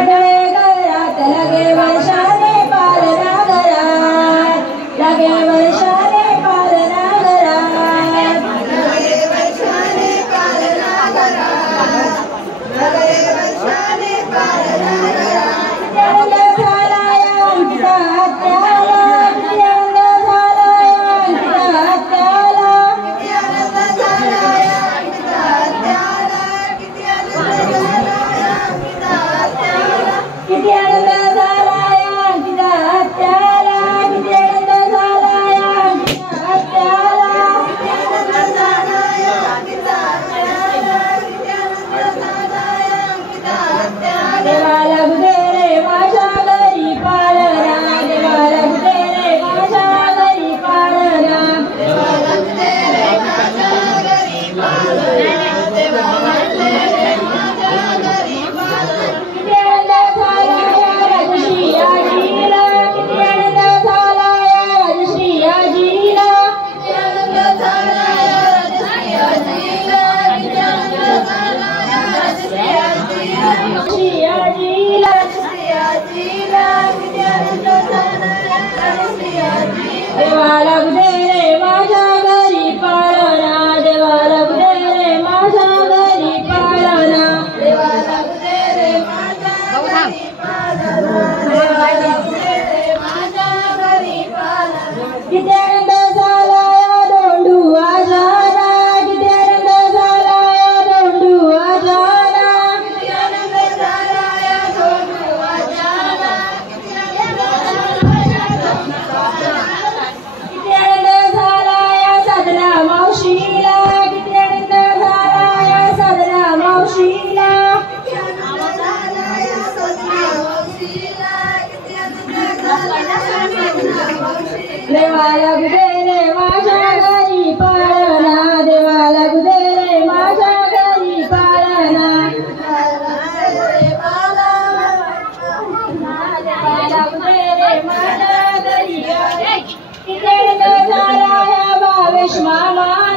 घरात लगे वर्षाने पालना घरात लगे वर्षाने पालना घरात लगे वर्षाने पालना घरात लगे वर्षाने पालना घरात आनंद झाला या अंकिता हत्याला किती आनंद झाला या अंकिता हत्याला किती आनंद झाला या अंकिता हत्याला किती आनंद झाला या अंकिता हत्याला किती आनंद झाला या अंकिता हत्याला किती आनंद झाला या अंकिता हत्याला किती आनंद झाला या अंकिता हत्याला किती आनंद झाला या अंकिता हत्याला देवाला बुदे रे माझ्या घरी पाळणा देवाला बुदे रे माझ्या घरी पाळणा देवाला बुदे रे माझ्या घरी पाळणा देवाला बुदे रे माझ्या घरी पाळणा किती आनंद झाला या राजश्री आजीला किती आनंद झाला या राजश्री आजीला किती आनंद झाला या राजश्री आजीला किती आनंद झाला या राजश्री आजीला राजश्री आजीला राजश्री आजीला किती आनंद झाला या राजश्री आजीला देवाला बुदे रे माझ्या घरी पाळणा देवाला बुदे रे माझ्या घरी पाळणा देवाला बुदे रे माझ्या घरी पाळणा देवाला बुदे रे माझ्या घरी पाळणा किती आनंद झाला या दोंडू आजाना किती आनंद झाला या दोंडू आजाना किती आनंद झाला या दोंडू आजाना किती आनंद झाला या दोंडू आजाना किती आनंद झाला या साधना मावशीला किती आनंद झाला या साधना मावशीला किती आनंद झाला या साधना मावशीला किती आनंद झाला या साधना मावशीला देवाला बुदे रे माझ्या घरी पाळणा देवाला बुदे रे माझ्या घरी पाळणा देवाला बुदे रे माझ्या घरी किती आनंद झाला या भावेश मामा